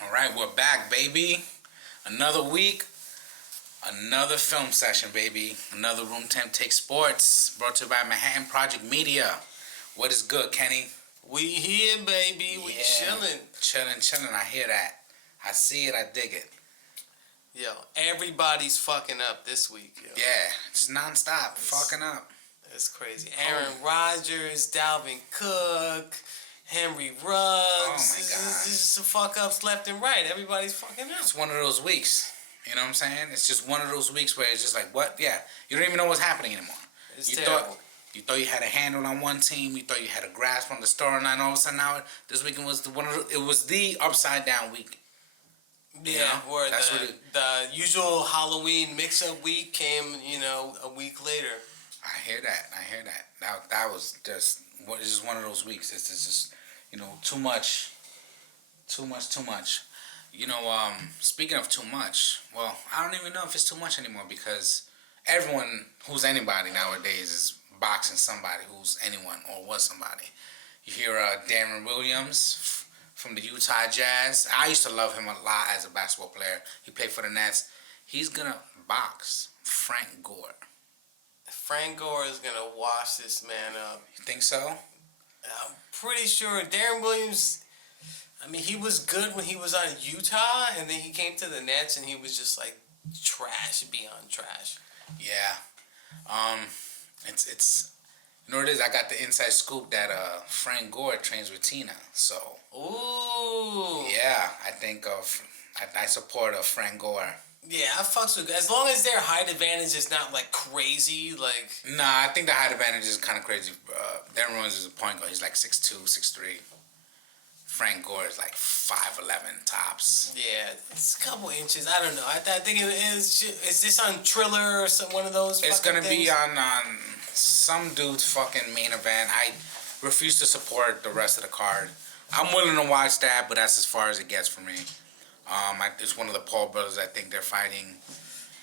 All right, we're back, baby. Another week, another film session, baby. Another Room Temp Take Sports, brought to you by Manhattan Project Media. What is good, Kenny? We here, baby. We chilling. Chilling. I hear that. I see it. I dig it. Yo, everybody's fucking up this week, yo. Yeah, it's nonstop fucking up. It's crazy. Aaron Rodgers, Dalvin Cook, Henry Ruggs. Oh, my God. This is some fuck-ups left and right. Everybody's fucking up. It's one of those weeks. You know what I'm saying? It's just one of those weeks where it's just like, what? Yeah. You don't even know what's happening anymore. It's terrible. You thought you had a handle on one team. You thought you had a grasp on the storyline. All of a sudden, now this weekend was the upside down week. Yeah, where the usual Halloween mix-up week came, a week later. I hear that. That was just one of those weeks. It's just too much. Speaking of too much, well, I don't even know if it's too much anymore because everyone who's anybody nowadays is boxing somebody who's anyone or was somebody. You hear Darren Williams from the Utah Jazz. I used to love him a lot as a basketball player. He played for the Nets. He's gonna box Frank Gore. Frank Gore is gonna wash this man up. You think so? I'm pretty sure Darren Williams. I mean, he was good when he was on Utah, and then he came to the Nets, and he was just like trash beyond trash. Yeah. It's you know what it is? I got the inside scoop that Frank Gore trains with Tina. So. Ooh. Yeah, I support Frank Gore. Yeah, I fucks with, as long as their height advantage is not like crazy, like. Nah, I think the height advantage is kind of crazy. Darren Williams is a point guard. He's like 6'2", 6'3". Frank Gore is like 5'11" tops. Yeah, it's a couple inches. I don't know. I think it is. Is this on Triller or one of those? It's gonna be on some dude's fucking main event. I refuse to support the rest of the card. I'm willing to watch that, but that's as far as it gets for me. It's one of the Paul brothers. I think they're fighting.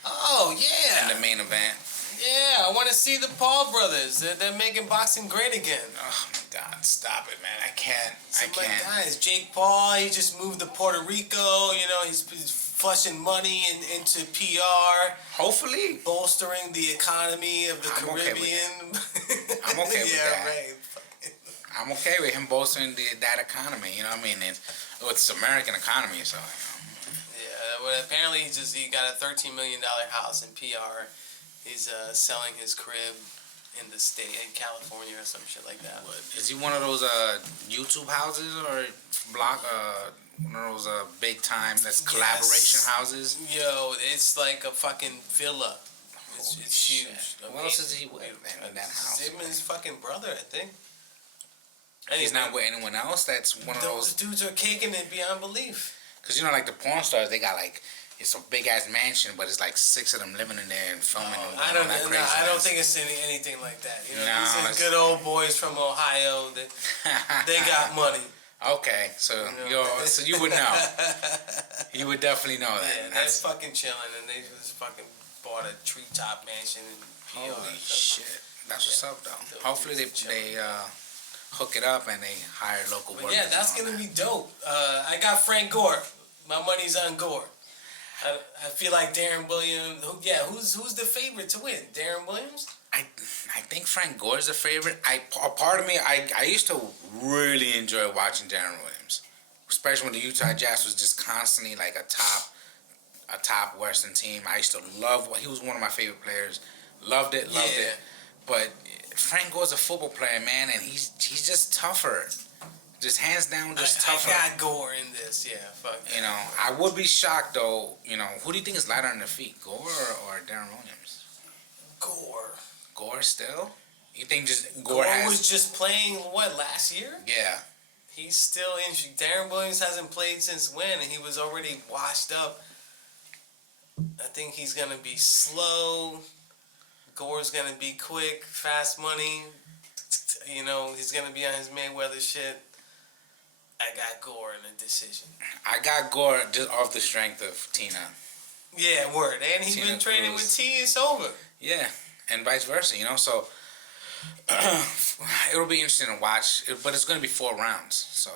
Oh yeah. In the main event. Yeah, I want to see the Paul brothers. They're making boxing great again. Oh my God, stop it, man! I can't. My guys, Jake Paul. He just moved to Puerto Rico. He's flushing money into PR. Hopefully, bolstering the economy of the Caribbean. I'm okay with that. Right. I'm okay with him bolstering that economy. You know what I mean? It's American economy, so. Yeah. Well, apparently he got a $13 million house in PR. He's selling his crib in the state, in California or some shit like that. Is he one of those YouTube houses or one of those big time collaboration houses? Yo, it's like a fucking villa. It's huge. Who else is he with in that house? Him and his fucking brother, I think. He's not with anyone else? That's one of those dudes are caking it beyond belief. Because like the porn stars, they got like, it's a big ass mansion, but it's like 6 of them living in there and filming. I don't think it's anything like that. These are good old boys from Ohio. They got money. Okay, so you would know. You would definitely know that. Yeah, that's fucking chilling, and they just fucking bought a treetop mansion in PR. Holy shit, that's what's up though. Hopefully they hook it up and they hire local workers. Yeah, that's gonna be dope. I got Frank Gore. My money's on Gore. I feel like Darren Williams. Who's the favorite to win? Darren Williams? I think Frank Gore's the favorite. A part of me, I used to really enjoy watching Darren Williams, especially when the Utah Jazz was just constantly like a top Western team. I used to love he was one of my favorite players. Loved it. But Frank Gore's a football player, man, and he's just tougher. Just hands down, tougher. I got Gore in this, yeah. Fuck. I would be shocked though. Who do you think is lighter on their feet, Gore or Darren Williams? Gore still? You think just Gore was just playing last year? Yeah. He's still injured. Darren Williams hasn't played since when, and he was already washed up. I think he's gonna be slow. Gore's gonna be quick, fast money. He's gonna be on his Mayweather shit. I got Gore in a decision. I got Gore just off the strength of Tina. Yeah, word. And he's been training with T. It's over. Yeah, and vice versa. So it'll be interesting to watch. But it's going to be 4 rounds. So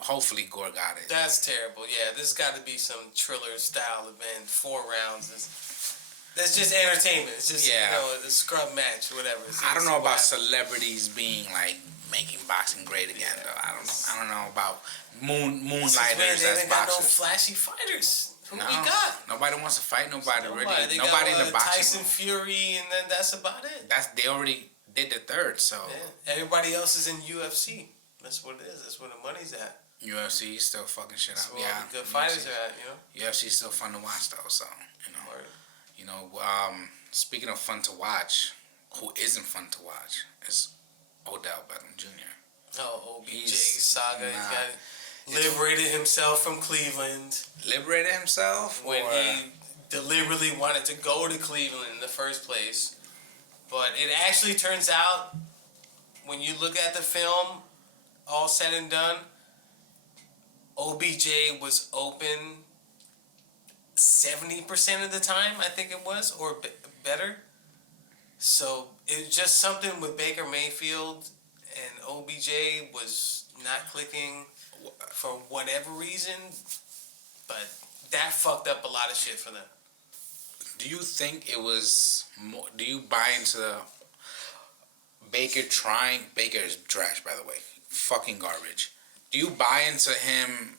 hopefully Gore got it. That's terrible. Yeah, there's got to be some Triller style event. 4 rounds. That's just entertainment. It's just the scrub match, whatever. I don't know about celebrities being like making boxing great again though. I don't know about moonlighters as boxers. They got no boxers. flashy fighters. Who No, we got? nobody wants to fight nobody really. They Nobody got, in the boxing. Tyson Fury, and then that's about it. They already did the third, so everybody else is in UFC. That's what it is. That's where the money's at. UFC is still fucking shit up. Yeah, good fighters are at. UFC is still fun to watch though. So speaking of fun to watch, who isn't fun to watch is Odell Beckham Jr. Oh, OBJ saga. He's got liberated himself from Cleveland. Liberated himself when he deliberately wanted to go to Cleveland in the first place. But it actually turns out, when you look at the film, all said and done, OBJ was open 70% of the time, I think it was, or better. So it was just something with Baker Mayfield and OBJ was not clicking for whatever reason, but that fucked up a lot of shit for them. Do you think it was more, do you buy into Baker is trash, by the way, fucking garbage. Do you buy into him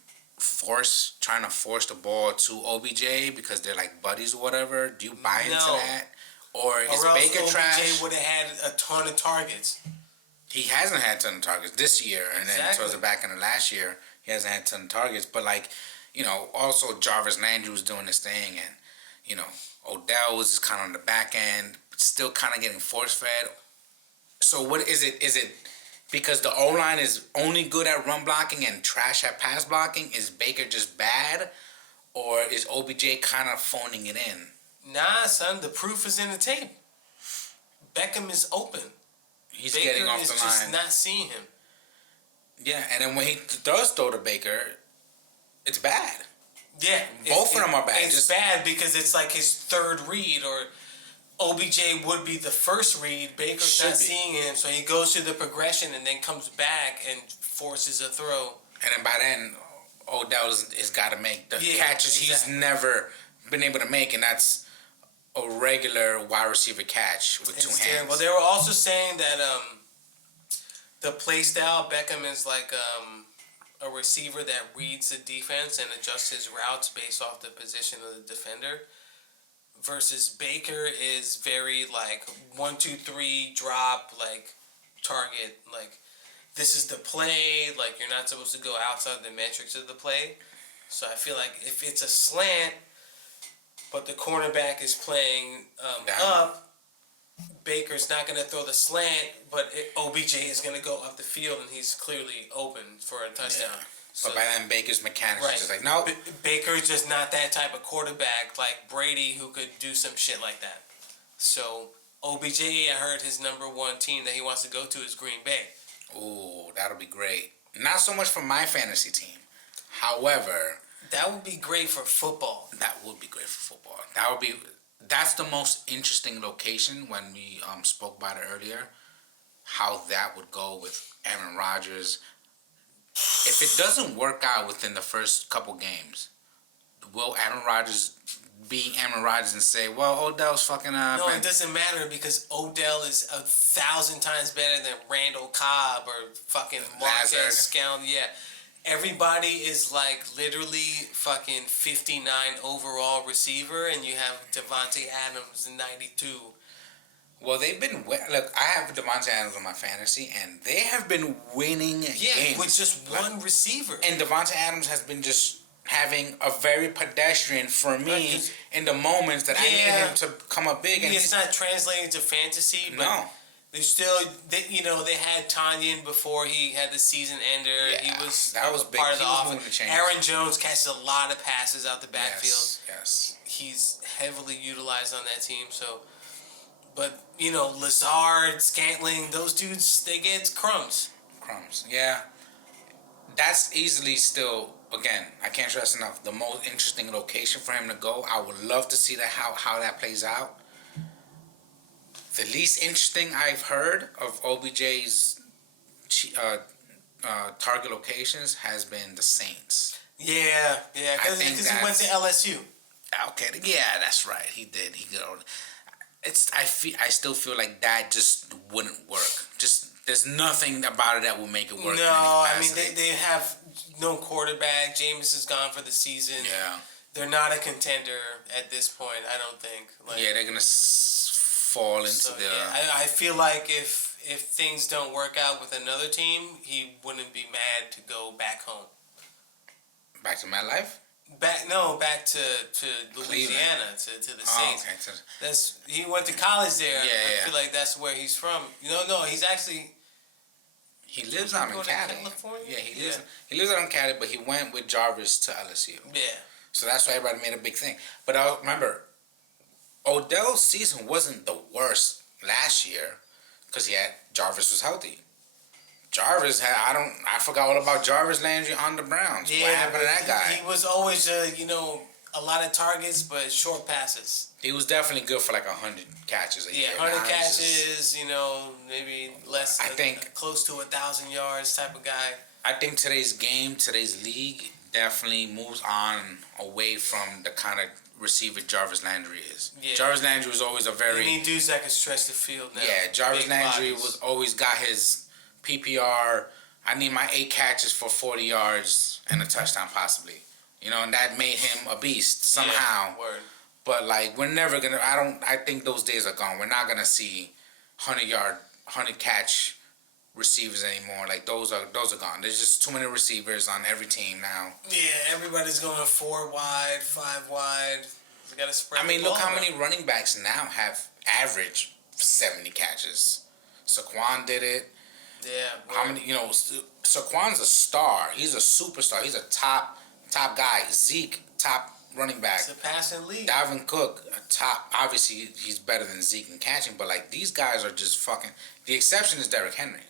trying to force the ball to OBJ because they're like buddies or whatever? Do you buy into that? Or is Baker trash? OBJ would have had a ton of targets. He hasn't had a ton of targets this year, and then towards the back end of last year, he hasn't had a ton of targets. But also Jarvis Landry was doing this thing, and Odell was just kind of on the back end, still kind of getting force fed. So what is it? Is it because the O-line is only good at run blocking and trash at pass blocking? Is Baker just bad? Or is OBJ kind of phoning it in? Nah, son, the proof is in the tape. Beckham is open. He's getting off the line. Baker is just not seeing him. Yeah, and then when he does throw to Baker, it's bad. Yeah. Both of them are bad. It's bad because it's like his third read, or OBJ would be the first read. Baker's not seeing him, so he goes through the progression and then comes back and forces a throw. And then by then, Odell has got to make the catches he's never been able to make, and that's a regular wide receiver catch with two hands. Well, they were also saying that the play style, Beckham is like a receiver that reads the defense and adjusts his routes based off the position of the defender. Versus Baker is very like 1, 2, 3 drop, like target, like this is the play, like you're not supposed to go outside the metrics of the play. So I feel like if it's a slant, but the cornerback is playing up, Baker's not going to throw the slant, but OBJ is going to go up the field and he's clearly open for a touchdown. Yeah. So, but by then, Baker's mechanics are just like, no. Baker's just not that type of quarterback like Brady who could do some shit like that. So, OBJ, I heard his number one team that he wants to go to is Green Bay. Ooh, that'll be great. Not so much for my fantasy team. However... That would be great for football. That would be great for football. That's the most interesting location when we spoke about it earlier. How that would go with Aaron Rodgers. If it doesn't work out within the first couple games, will Aaron Rodgers be Aaron Rodgers and say, well, Odell's fucking up? No, it doesn't matter because Odell is 1,000 times better than Randall Cobb or fucking Marquez Scown. Yeah. Everybody is like literally fucking 59 overall receiver, and you have Devontae Adams 92. Well, they've been... Look, I have Devontae Adams on my fantasy, and they have been winning games. With just one receiver. And Devontae Adams has been just having a very pedestrian for me in the moments that I need him to come up big. And it's not translating to fantasy, but... No. They had Tanyan before he had the season ender. Yeah, he was big. Part of the offense. Aaron Jones catches a lot of passes out the backfield. Yes. He's heavily utilized on that team. So, but Lazard, Scantling, those dudes, they get crumbs. Yeah. That's easily still, again, I can't stress enough, the most interesting location for him to go. I would love to see that how that plays out. The least interesting I've heard of OBJ's target locations has been the Saints. Yeah, because he went to LSU. Okay, yeah, that's right. He did. He did. I still feel like that just wouldn't work. Just there's nothing about it that will make it work. No, I mean they have no quarterback. Jameis is gone for the season. Yeah, they're not a contender at this point. I don't think. Yeah, they're gonna fall into the. Yeah, I feel like if things don't work out with another team, he wouldn't be mad to go back home. Back to MetLife? Back to Louisiana, to the Saints. Okay. He went to college there. Yeah, I feel like that's where he's from. No, he's actually. He lives out in Cali. California? Yeah, he lives out in Cali, but he went with Jarvis to LSU. Yeah. So that's why everybody made a big thing. But I remember, Odell's season wasn't the worst last year because Jarvis was healthy. Jarvis I forgot all about Jarvis Landry on the Browns. Yeah, what happened to that guy? He was always, a lot of targets, but short passes. He was definitely good for like 100 catches a year. 100 catches, maybe less. I think close to 1,000 yards type of guy. I think today's league definitely moves on away from the kind of receiver Jarvis Landry is. Yeah. Jarvis Landry was always a very. You need dudes that can stretch the field now. Yeah, Jarvis Landry was always got his PPR. I need my 8 catches for 40 yards and a touchdown possibly. And that made him a beast somehow. Yeah, word. But we're never gonna. I think those days are gone. We're not gonna see 100 catch receivers anymore. Those are gone. There's just too many receivers on every team now. Yeah, everybody's going 4 wide, 5 wide. You gotta spread. I mean, look how many running backs now have average 70 catches. Saquon did it. Yeah. How many? Saquon's a star. He's a superstar. He's a top guy. Zeke, top running back. It's a passing league. Dalvin Cook, a top. Obviously, he's better than Zeke in catching, but these guys are just fucking. The exception is Derrick Henry,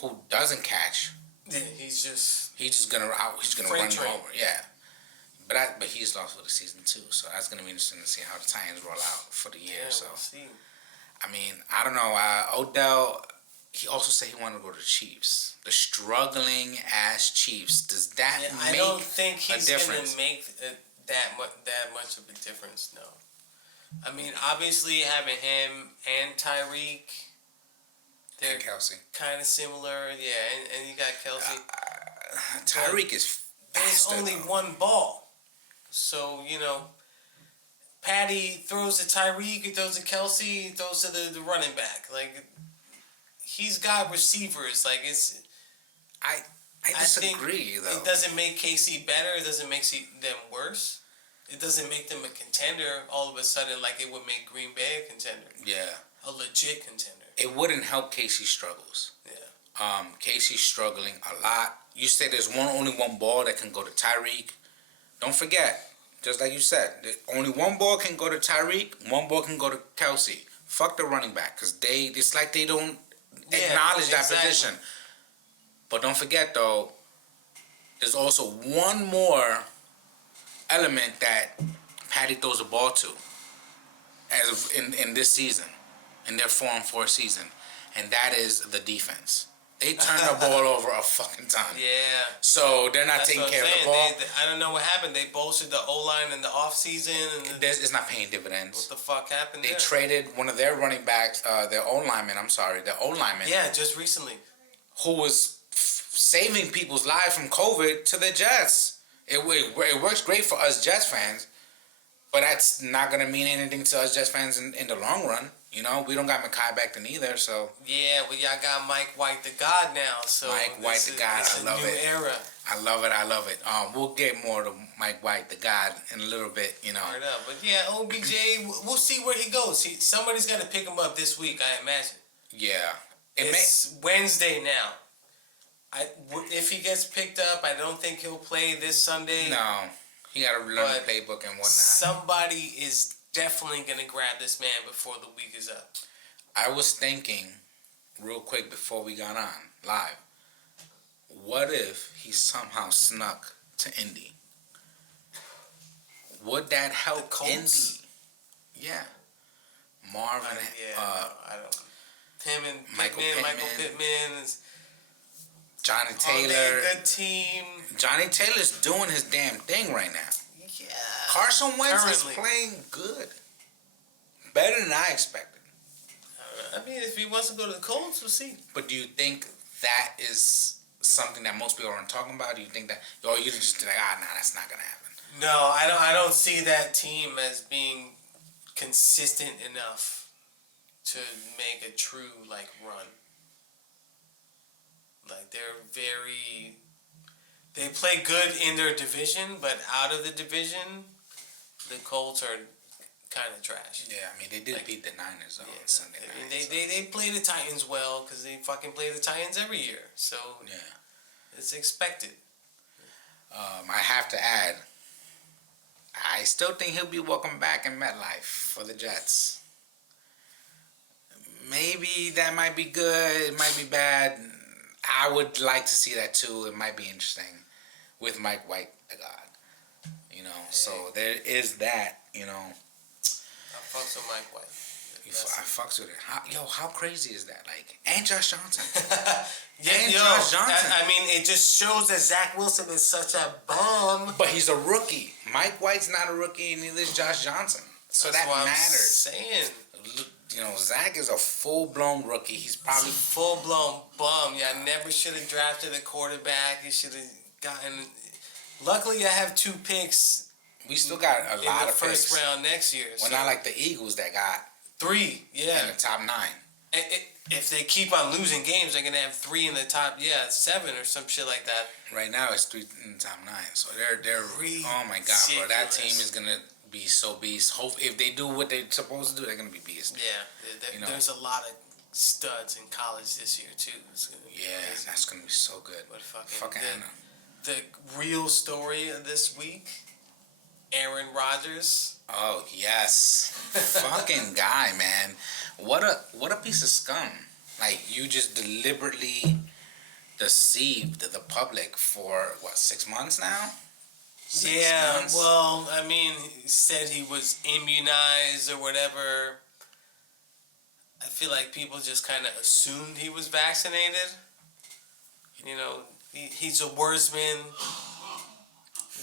who doesn't catch. Yeah, he's just gonna run you over. Yeah, but he's lost for the season too, so that's gonna be interesting to see how the Titans roll out for the year. Yeah, we'll see. I mean, I don't know. Odell. He also said he wanted to go to the Chiefs. The struggling ass Chiefs. Does that make a difference? I don't think he's going to make that much of a difference, no. I mean, obviously having him and Tyreek, they're Kelsey. Kind of similar, yeah. And you got Kelsey. Tyreek is faster. There's only one ball. So, Patty throws to Tyreek, he throws to Kelsey, he throws to the running back. He's got receivers. It's. I disagree though. It doesn't make KC better. It doesn't make them worse. It doesn't make them a contender all of a sudden like it would make Green Bay a contender. Yeah. A legit contender. It wouldn't help KC's struggles. Yeah. KC's struggling a lot. You say there's only one ball that can go to Tyreek. Don't forget, just like you said, only one ball can go to Tyreek. One ball can go to Kelsey. Fuck the running back, because it's like they don't acknowledge that position. But don't forget though, there's also one more element that Patty throws the ball to as of in this season, in their 4-4 season, and that is the defense. They turn the ball over a fucking ton. Yeah. So they're not taking care of the ball. I don't know what happened. They bolstered the O-line in the offseason. It's not paying dividends. What the fuck happened They traded one of their running backs, their O-lineman. Yeah, just recently. Who was saving people's lives from COVID to the Jets. It works great for us Jets fans, but that's not going to mean anything to us Jets fans in the long run. We don't got Mekhi Becton either, so. Yeah, y'all got Mike White the God now, so. Mike White the God, I love it. It's a new era. I love it. We'll get more to Mike White the God in a little bit, Right up. But yeah, OBJ, we'll see where he goes. Somebody's got to pick him up this week, I imagine. Yeah. It's Wednesday now. If he gets picked up, I don't think he'll play this Sunday. No. He got to learn the playbook and whatnot. Somebody is definitely going to grab this man before the week is up. I was thinking, real quick before we got on live, what if he somehow snuck to Indy? Would that help Indy? Yeah. Marvin. I don't. Him and Michael Pittman. Johnny Are Taylor. they a good team? Johnny Taylor's doing his damn thing right now. Yeah. Carson Wentz Currently. is playing good. Better than I expected. I mean, if he wants to go to the Colts, we'll see. But do you think that is something that most people aren't talking about? Do you think that, or you just like, nah, that's not gonna happen? No, I don't see that team as being consistent enough to make a true like run. Like they play good in their division, but out of the division, the Colts are kind of trash. Yeah, I mean they did beat the Niners on Sunday night. They play the Titans well because they fucking play the Titans every year, so yeah, it's expected. I have to add, I still think he'll be welcome back in MetLife for the Jets. Maybe that might be good. It might be bad. I would like to see that too. It might be interesting with Mike White, the God. You know, so there is that. You know, I fucks with Mike White. I fucks with it. How crazy is that? Like, and Josh Johnson. Josh Johnson. I mean, it just shows that Zach Wilson is such a bum. But he's a rookie. Mike White's not a rookie, and neither is Josh Johnson. So that's that what matters. I'm saying. You know, Zach is a full-blown rookie. He's probably a full-blown bum. Yeah, I never should have drafted a quarterback. You should have gotten. Luckily, I have 2 picks. We still got a lot of first picks. round next year. Well, not like the Eagles that got 3. Yeah, in the top 9. If they keep on losing games, they're gonna have 3 in the top. 7 or some shit like that. Right now, it's 3 in the top 9. So they're oh my god, bro! That team is gonna be so beast. Hope if they do what they're supposed to do, they're gonna be beast. Yeah, there's a lot of studs in college this year too. It's gonna be amazing. That's gonna be so good. But fucking the real story of this week, Aaron Rodgers. Oh yes, fucking guy, man. What a piece of scum. Like, you just deliberately deceived the public for 6 months now. 6 months? Well, I mean, he said he was immunized or whatever. I feel like people just kind of assumed he was vaccinated. You know, he's a wordsman.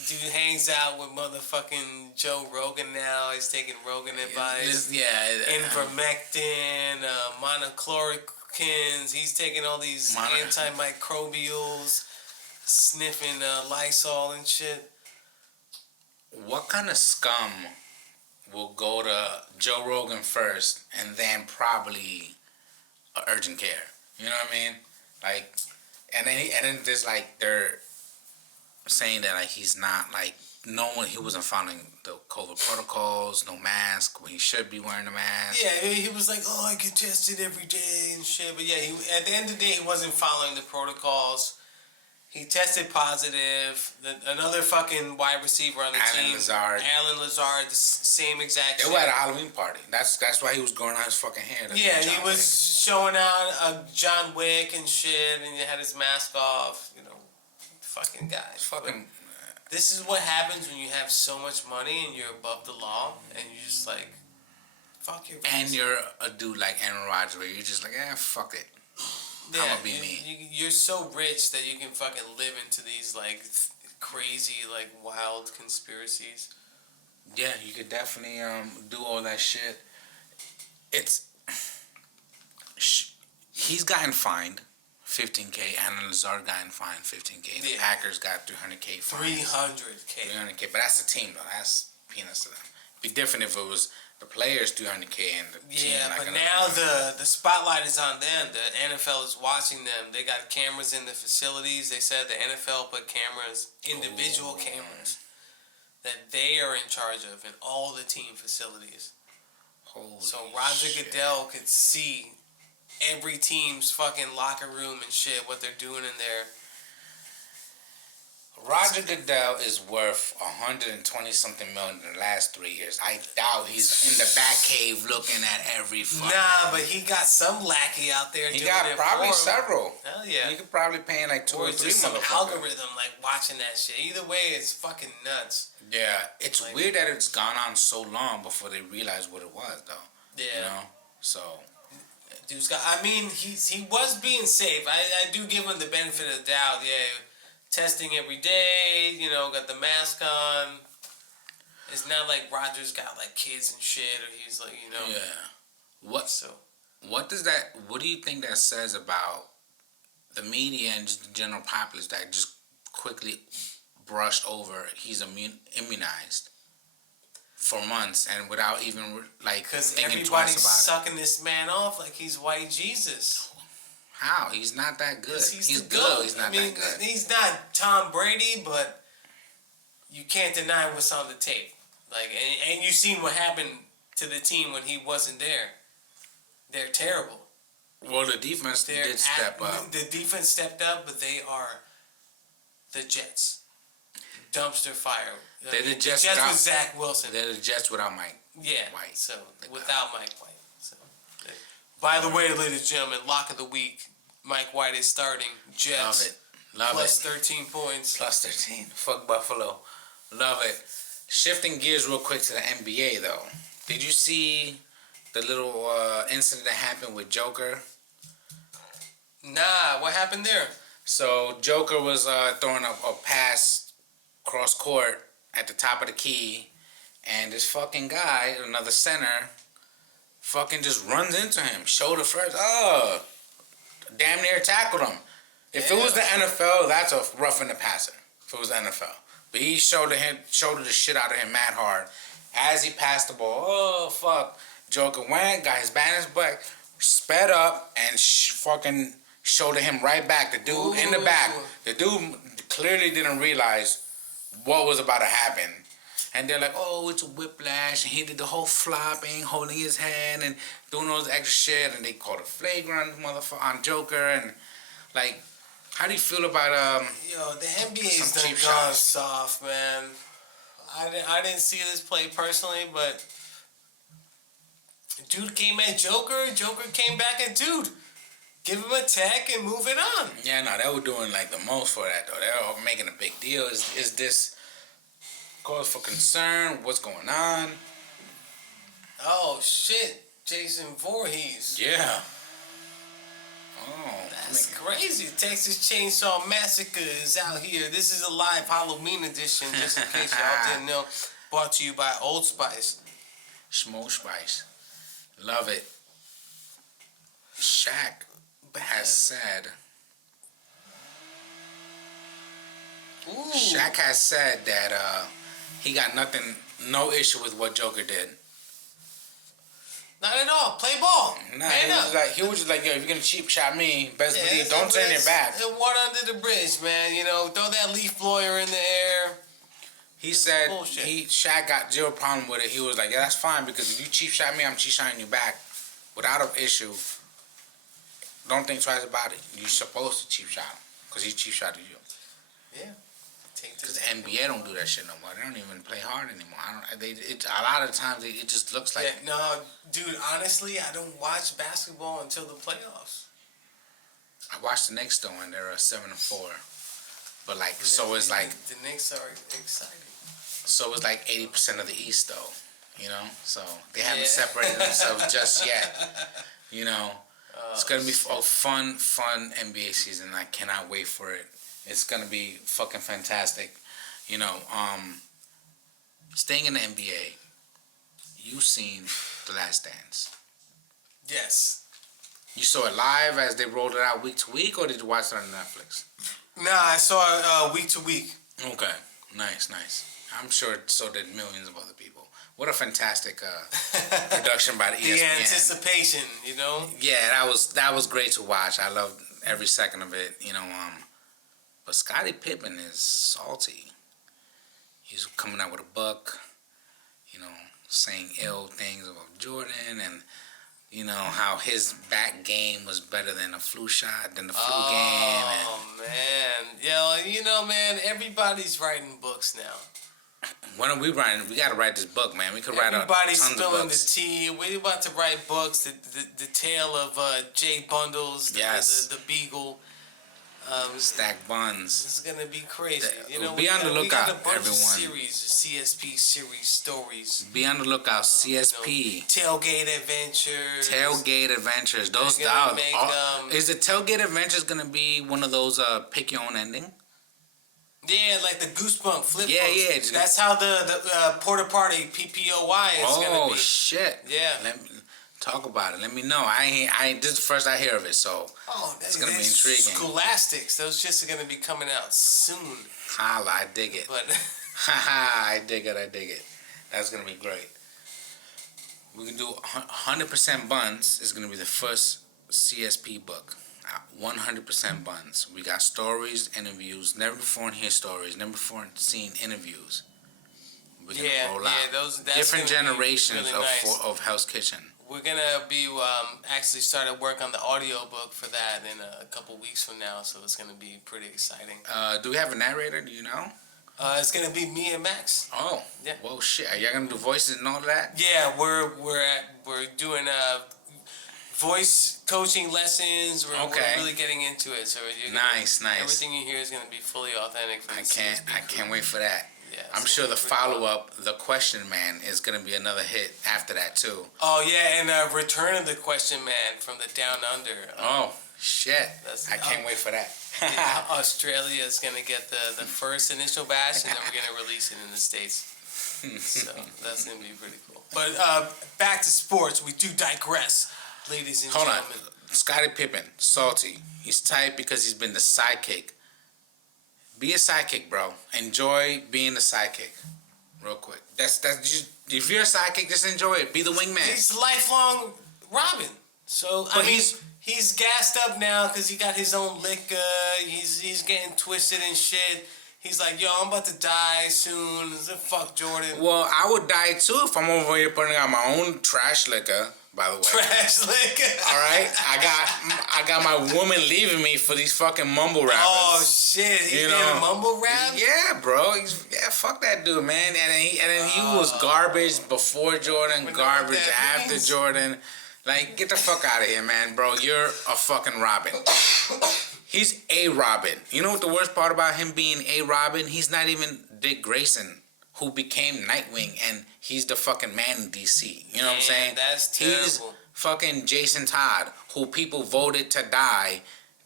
Dude hangs out with motherfucking Joe Rogan now. He's taking Rogan advice. Ivermectin, monochloroquines. He's taking all these antimicrobials, sniffing Lysol and shit. What kind of scum will go to Joe Rogan first and then probably urgent care? You know what I mean? Like, and then there's like they're saying that like he's not like he wasn't following the COVID protocols, no mask when he should be wearing a mask. Yeah, he was like, oh, I get tested every day and shit. But yeah, at the end of the day, he wasn't following the protocols. He tested positive. Another fucking wide receiver on the team, Alan Lazard, the same exact shit. They were at a Halloween party. That's why he was growing out his fucking hair. He was showing out John Wick and shit, and he had his mask off. You know, fucking guys. Fucking. This is what happens when you have so much money and you're above the law, and you're just like, fuck your. And you're a dude like Aaron Rodgers, where you're just like, fuck it. Yeah, I'm gonna be me. You're so rich that you can fucking live into these like crazy, like wild conspiracies. Yeah, you could definitely do all that shit. He's gotten fined $15K. Alan Lazard gotten fined $15K. The Packers got $300K fine. $300K, but that's the team though. That's peanuts to them. It'd be different if it was the players $300K and the team. Yeah, but now the spotlight is on them. The NFL is watching them. They got cameras in the facilities. They said the NFL put cameras, individual cameras, that they are in charge of in all the team facilities. So Roger Goodell could see every team's fucking locker room and shit, what they're doing in there. Roger Goodell is worth $120-something million in the last 3 years. I doubt he's in the Batcave looking at every fucking... Nah, but he got some lackey out there doing it for him. He got probably several. Hell yeah. He could probably pay like 2 or 3 just some algorithm like watching that shit. Either way, it's fucking nuts. Yeah, it's like, weird that it's gone on so long before they realize what it was, though. Yeah. You know? So... Dude's got. I mean, he was being safe. I do give him the benefit of the doubt. Yeah, testing every day. You know, got the mask on. It's not like Rogers got like kids and shit, or he's like, you know. Yeah. What? So. What does that? What do you think that says about the media and just the general populace that just quickly brushed over he's immunized for months and without even like because thinking everybody's twice about sucking this man off like he's white Jesus. How? He's not that good. He's good. GOAT. He's not that good. He's not Tom Brady, but you can't deny what's on the tape. Like, and you've seen what happened to the team when he wasn't there. They're terrible. Well, the defense did step up. The defense stepped up, but they are the Jets. Dumpster fire. They're the Jets with Zach Wilson. They're the Jets without Mike White. So without Mike White. So, by the way, ladies and gentlemen, lock of the week. Mike White is starting. Jets. Love it. Plus 13 points. Plus 13. Fuck Buffalo. Love it. Shifting gears real quick to the NBA though. Did you see the little incident that happened with Joker? Nah, what happened there? So Joker was throwing a pass cross court at the top of the key, and this fucking guy, another center, fucking just runs into him, shoulder first. Oh, damn near tackled him. If it was the NFL, that's a roughing the passer. If it was the NFL, but he shouldered the shit out of him mad hard as he passed the ball. Oh fuck! Joker went, got his balance back, sped up, and fucking shouldered him right back. The dude in the back. The dude clearly didn't realize what was about to happen. And they're like, oh, it's a whiplash. And he did the whole flopping, holding his hand and doing all this extra shit. And they called it flagrant motherfucker on Joker. And like, how do you feel about Yo, the NBA's some done cheap gone shots? soft, man. I didn't see this play personally, but dude came at Joker. Joker came back at dude. Give him a tech and move it on. Yeah, no, they were doing like the most for that though. They were making a big deal. Is this cause for concern? What's going on? Oh shit, Jason Voorhees. Yeah. Oh, That's crazy. Texas Chainsaw Massacre is out here. This is a live Halloween edition, just in case y'all didn't know. Brought to you by Old Spice. Schmo Spice. Love it. Shaq has said. Ooh. Shaq has said that he got no issue with what Joker did. Not at all. Play ball. Nah, he was just like, yo, if you're gonna cheap shot me, best believe, don't turn your back. Water under the bridge, man. You know, throw that leaf blower in the air. He said Bullshit. Shaq got zero problem with it. He was like, yeah, that's fine because if you cheap shot me, I'm cheap shotting you back without an issue. Don't think twice about it. You're supposed to cheap shot him because he cheap shotted you. Yeah. Because the NBA don't do that shit no more. They don't even play hard anymore. A lot of times it just looks like. Yeah, no, dude. Honestly, I don't watch basketball until the playoffs. I watched the Knicks though, and they're 7-4. But like, so it's like the Knicks are exciting. So it's like 80% of the East though, you know. So they haven't separated themselves just yet, you know. It's gonna be a fun NBA season. I cannot wait for it. It's gonna be fucking fantastic, you know. Staying in the NBA, you seen The Last Dance? Yes. You saw it live as they rolled it out week to week, or did you watch it on Netflix? Nah, I saw it week to week. Okay, nice. I'm sure so did millions of other people. What a fantastic production by the ESPN. The anticipation, you know. Yeah, that was great to watch. I loved every second of it, you know. But Scottie Pippen is salty. He's coming out with a book, you know, saying ill things about Jordan and, you know, how his back game was better than the flu game. Oh, man. Yeah, you know, man, everybody's writing books now. When are we writing? We gotta write this book, man. We could write Everybody's tons of spilling books. the tea. We're about to write books. The tale of Jay Bundles, Yes. the Beagle. Stack buns. It's gonna be crazy. You know, be on the lookout, we got a bunch everyone. of series CSP series stories. Be on the lookout. CSP. Tailgate Adventures. Tailgate Adventures. Those is the Tailgate Adventures gonna be one of those pick your own ending? Yeah, like the Goosebump flip books. Yeah. That's how the Porta Party PPOY is gonna be. Oh shit. Yeah. Let me talk about it. Let me know. This is the first I hear of it, so it's gonna be intriguing. Scholastics. Those just are gonna be coming out soon. Holla, I dig it. But I dig it. That's gonna be great. We can do 100% Buns is gonna be the first CSP book. 100% Buns. We got stories, interviews. Never before in here stories. Never before seen interviews. We're gonna roll out that's different generations really nice. of Hell's Kitchen. We're gonna be actually started work on the audio book for that in a couple weeks from now, so it's gonna be pretty exciting. Do we have a narrator? Do you know? It's gonna be me and Max. Oh, yeah. Well, shit. Are y'all gonna do voices and all that? Yeah, we're doing voice coaching lessons. We're really getting into it. So nice. Everything you hear is gonna be fully authentic. For I can't wait for that. Yeah, I'm sure the follow-up, The Question Man, is going to be another hit after that, too. Oh, yeah, and Return of the Question Man from the Down Under. Oh, shit. I can't wait for that. Australia is going to get the first initial batch, and then we're going to release it in the States. So that's going to be pretty cool. But back to sports. We do digress, ladies and gentlemen. Hold on. Scottie Pippen, salty. He's tight because he's been the sidekick. Be a sidekick, bro. Enjoy being the sidekick. Real quick. That's just, if you're a sidekick, just enjoy it. Be the wingman. He's lifelong Robin. So but he's gassed up now because he got his own liquor. He's getting twisted and shit. He's like, yo, I'm about to die soon. Fuck Jordan. Well, I would die too if I'm over here putting out my own trash liquor. By the way, trash liquor. All right, I got my woman leaving me for these fucking mumble rappers. Oh shit, he's getting mumble rap. Yeah, bro. Fuck that dude, man. And then he was garbage before Jordan, garbage after Jordan. Like, get the fuck out of here, man, bro. You're a fucking Robin. He's a Robin. You know what the worst part about him being a Robin? He's not even Dick Grayson, who became Nightwing, and he's the fucking man in DC. You know what I'm saying? That's terrible. He's fucking Jason Todd, who people voted to die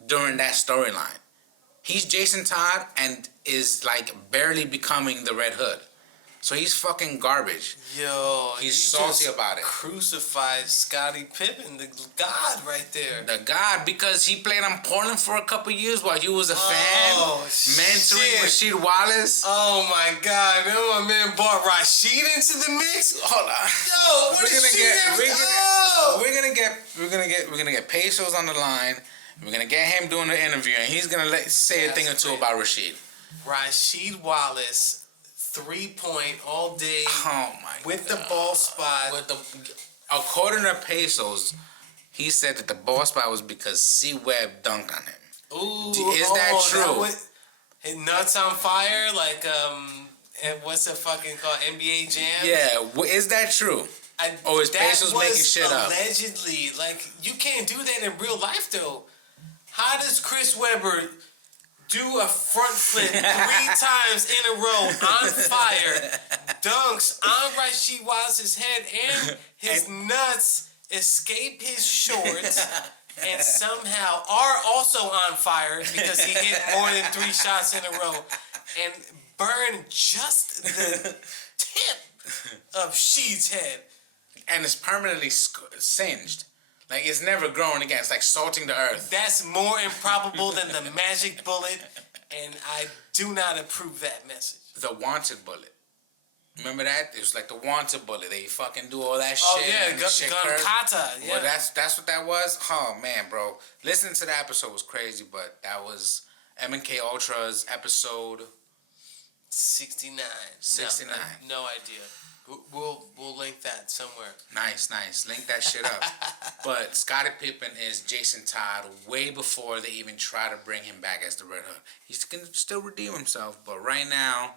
during that storyline. He's Jason Todd and is like barely becoming the Red Hood. So he's fucking garbage. Yo, he's salty about it. Crucified Scottie Pippen, the god right there. The god, because he played on Portland for a couple years while he was a fan, mentoring Rasheed Wallace. Oh my god, remember my man brought Rasheed into the mix? Hold on. Yo, we're gonna get Pesos on the line. We're gonna get him doing the interview, and he's gonna say a thing or two about Rasheed. Rasheed Wallace. 3-point all day. Oh my with God. The ball spot. According to Pesos, he said that the ball spot was because C-Web dunked on him. Ooh, is that true? His nuts on fire, like and what's it fucking called? NBA Jam. Yeah, is that true? Or is Pesos making shit up? Allegedly, like you can't do that in real life though. How does Chris Webber do a front flip 3 times in a row on fire, dunks on Rasheed Wallace's head, and his nuts escape his shorts, and somehow are also on fire because he hit more than 3 shots in a row, and burn just the tip of Sheed's head. And it's permanently singed. Like, it's never growing again. It's like salting the earth. That's more improbable than the magic bullet, and I do not approve that message. The wanted bullet. Remember that? It was like the wanted bullet. They fucking do all that shit. Oh, yeah, gun kata. Yeah. Well, that's what that was? Oh, man, bro. Listening to that episode was crazy, but that was M&K Ultra's episode 69. 69. No idea. We'll link that somewhere. Nice. Link that shit up. But Scottie Pippen is Jason Todd way before they even try to bring him back as the Red Hood. He can still redeem himself, but right now,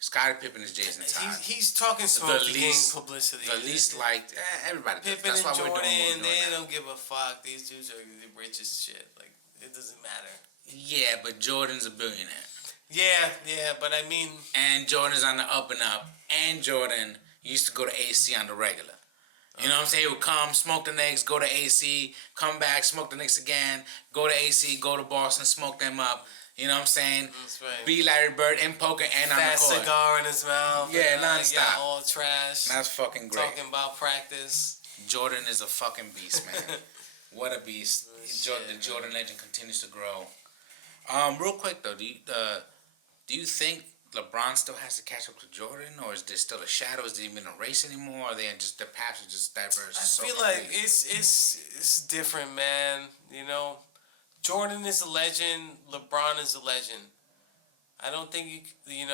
Scottie Pippen is Jason Todd. He's talking smoke to gain publicity. The least liked, everybody. Pippen and Jordan, they don't give a fuck. These dudes are the richest shit. Like, it doesn't matter. Yeah, but Jordan's a billionaire. Yeah, but I mean, And Jordan's on the up and up. And Jordan used to go to AC on the regular. You know what I'm saying? He would come, smoke the Knicks, go to AC, come back, smoke the Knicks again, go to AC, go to Boston, smoke them up. You know what I'm saying? that's right. Be Larry Bird in poker and on the Fat court. cigar in his mouth. Yeah, and, nonstop. Yeah, all trash. That's fucking great. Talking about practice. Jordan is a fucking beast, man. What a beast. The Jordan legend continues to grow. Real quick though, do you think LeBron still has to catch up to Jordan, or is there still a shadow? Is there even a race anymore? Or are they just the paths are just diverse? I feel like it's different, man. You know, Jordan is a legend. LeBron is a legend. I don't think you're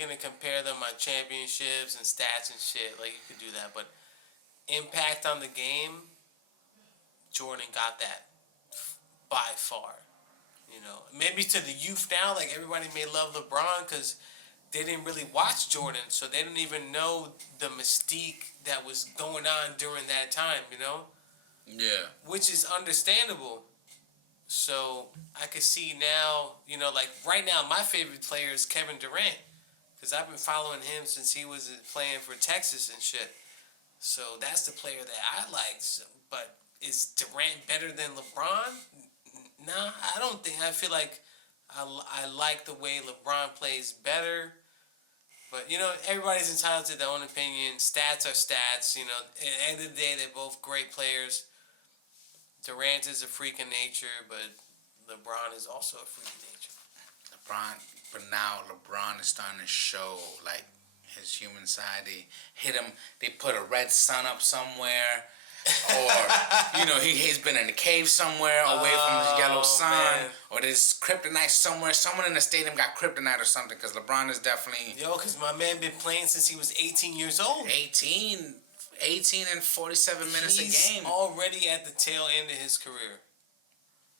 gonna compare them on championships and stats and shit. Like, you could do that, but impact on the game, Jordan got that by far. You know, maybe to the youth now, like, everybody may love LeBron because they didn't really watch Jordan, so they didn't even know the mystique that was going on during that time. You know, Yeah. which is understandable. So I could see now, like right now, my favorite player is Kevin Durant because I've been following him since he was playing for Texas and shit. So that's the player that I like. But is Durant better than LeBron? Nah, I don't think. I feel like I like the way LeBron plays better. But, everybody's entitled to their own opinion. Stats are stats. At the end of the day, they're both great players. Durant is a freak of nature, but LeBron is also a freak of nature. But now LeBron is starting to show like his human side. They hit him. They put a red sun up somewhere, or he's been in a cave somewhere away from his yellow sun, man. or there's kryptonite somewhere. Someone in the stadium got kryptonite or something. Because LeBron is definitely because my man been playing since he was 18 years old. 18 and 47 minutes He's a game. Already at the tail end of his career.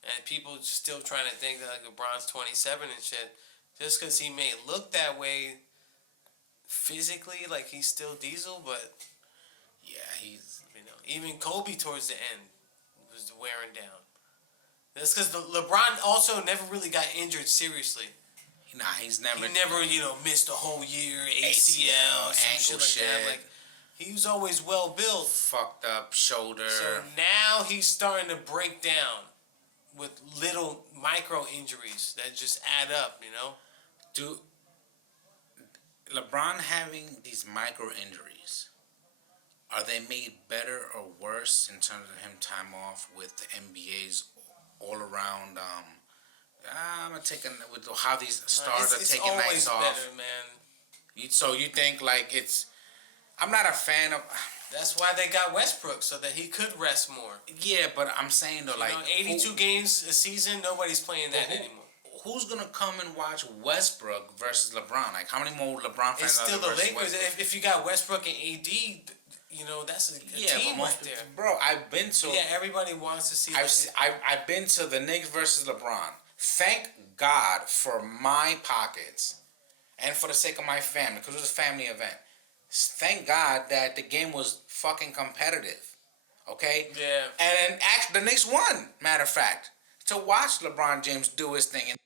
And people still trying to think that like LeBron's 27 and shit. Just because he may look that way physically, like he's still Diesel, but Yeah, he's even Kobe towards the end was wearing down. That's because LeBron also never really got injured seriously. Nah, he's never. He never, missed a whole year, ACL, some ankle shit like that. Like, he was always well built. Fucked up shoulder. So now he's starting to break down with little micro injuries that just add up, Do LeBron having these micro injuries, are they made better or worse in terms of him time off with the NBA's all around? I'm gonna take with how these stars are taking nights off. Better, man. So you think like it's? I'm not a fan of. That's why they got Westbrook so that he could rest more. Yeah, but I'm saying though, 82 games a season, nobody's playing that anymore. Who's gonna come and watch Westbrook versus LeBron? Like, how many more LeBron fans it's are still there the versus Lakers. Westbrook? If you got Westbrook and AD, that's a team right there. Bro, I've been to. Yeah, everybody wants to see. I've been to the Knicks versus LeBron. Thank God for my pockets, and for the sake of my family, because it was a family event. Thank God that the game was fucking competitive. Okay. Yeah. And then actually, the Knicks won. Matter of fact, to watch LeBron James do his thing. And